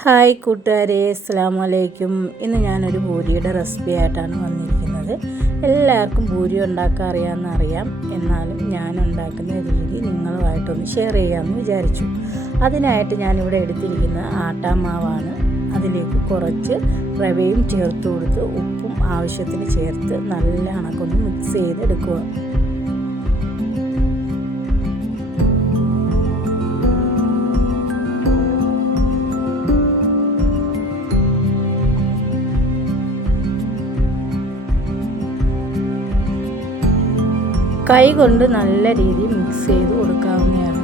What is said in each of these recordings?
Hi കൂട്ടുകാരെ, അസ്സലാമു അലൈക്കും. ഇന്ന് ഞാനൊരു പൂരിയുടെ റെസിപ്പി ആയിട്ടാണ് വന്നിരിക്കുന്നത്. എല്ലാവർക്കും പൂരി ഉണ്ടാക്കാൻ അറിയാം. എന്നാലും ഞാൻ ഉണ്ടാക്കുന്ന രീതി നിങ്ങളുമായിട്ടൊന്ന് ഷെയർ ചെയ്യാമെന്ന് വിചാരിച്ചു. അതിനായിട്ട് ഞാനിവിടെ എടുത്തിരിക്കുന്ന ആട്ടാമാവാണ്. അതിലേക്ക് കുറച്ച് റവയും ചേർത്ത് കൊടുത്ത് ഉപ്പും ആവശ്യത്തിന് ചേർത്ത് നല്ല കണക്കൊന്ന് മിക്സ് ചെയ്തെടുക്കുക. കൈ കൊണ്ട് നല്ല രീതിയിൽ മിക്സ് ചെയ്ത് കൊടുക്കാവുന്നതാണ്.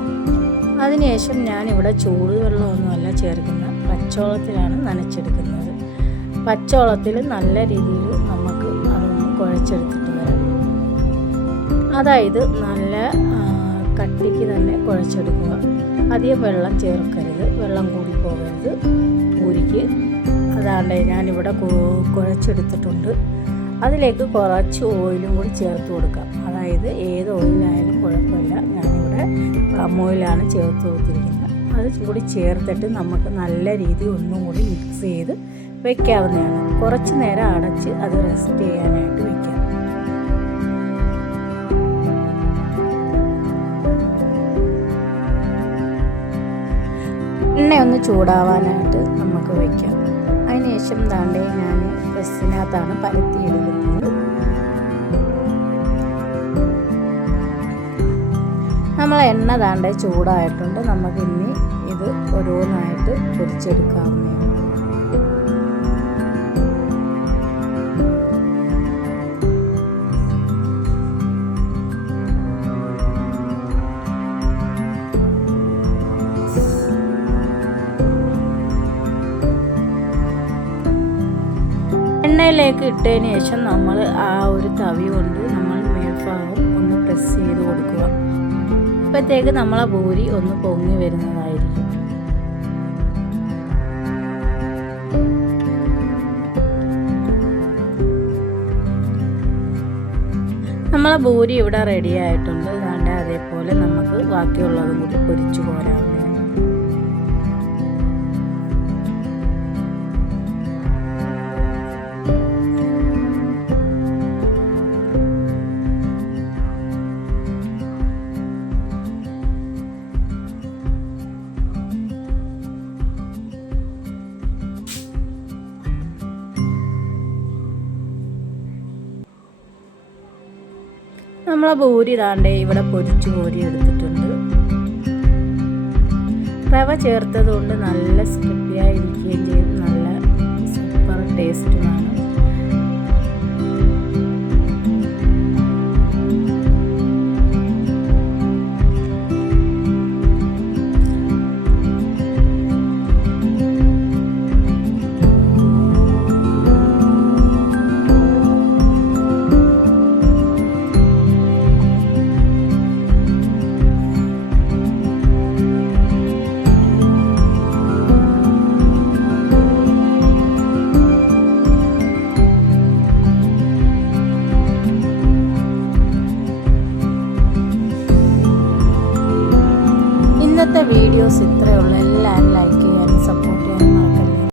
അതിനുശേഷം ഞാനിവിടെ ചൂടുവെള്ളമൊന്നുമല്ല ചേർക്കുന്നത്, പച്ചവെള്ളത്തിലാണ് നനച്ചെടുക്കുന്നത്. പച്ചവെള്ളത്തിൽ നല്ല രീതിയിൽ നമുക്ക് അതൊന്ന് കുഴച്ചെടുത്തിട്ട് വരാം. അതായത് നല്ല കട്ടിക്ക് തന്നെ കുഴച്ചെടുക്കുക. അധികം വെള്ളം ചേർക്കരുത്, വെള്ളം കൂടി പോകരുത് പൂരിക്ക്. അതാണ്ട് ഞാനിവിടെ കുഴച്ചെടുത്തിട്ടുണ്ട്. അതിലേക്ക് കുറച്ച് ഓയിലും കൂടി ചേർത്ത് കൊടുക്കാം. അതായത് ഏത് ഓയിലായാലും കുഴപ്പമില്ല. ഞാനിവിടെ പാം ഓയിലാണ് ചേർത്ത് കൊടുത്തിരിക്കുന്നത്. അത് കൂടി ചേർത്തിട്ട് നമുക്ക് നല്ല രീതിയിൽ ഒന്നും കൂടി മിക്സ് ചെയ്ത് വയ്ക്കാവുന്നതാണ്. കുറച്ച് നേരം അടച്ച് അത് റെസ്റ്റ് ചെയ്യാനായിട്ട് വയ്ക്കാം. എണ്ണയൊന്ന് ചൂടാവാനായിട്ട് നമുക്ക് വയ്ക്കാം. അതിനുശേഷം ദാണ്ടേ ഞാൻ പ്രസ്സിനകത്താണ് പരത്തിയെടുക്കുന്നത്. നമ്മൾ എണ്ണ ദാണ്ടേ ചൂടായിട്ടുണ്ട്. നമുക്ക് ഇനി ഇത് ഓരോന്നായിട്ട് പൊരിച്ചെടുക്കാവുന്നതാണ്. എണ്ണയിലേക്ക് ഇട്ടതിന് ശേഷം നമ്മൾ ആ ഒരു തവി കൊണ്ട് നമ്മൾ മേൽഭാഗം ഒന്ന് പ്രസ് ചെയ്ത് കൊടുക്കുക. അപ്പോഴത്തേക്ക് നമ്മളെ പൂരി ഒന്ന് പൊങ്ങി വരുന്നതായിരിക്കും. നമ്മളെ പൂരി ഇവിടെ റെഡി ആയിട്ടുണ്ട്. അതുകൊണ്ട് അതേപോലെ നമുക്ക് ബാക്കിയുള്ളതും കൂടി പൊരിച്ചു പോരാവുന്നതാണ്. നമ്മളെ പൂരി താണ്ടേ ഇവിടെ പൊരിച്ചു കോരി എടുത്തിട്ടുണ്ട്. റവ ചേർത്തത് കൊണ്ട് നല്ല സ്ക്രിപ്പിയായിരിക്കുകയും ചെയ്യും. നല്ല സൂപ്പർ ടേസ്റ്റുമാണ്.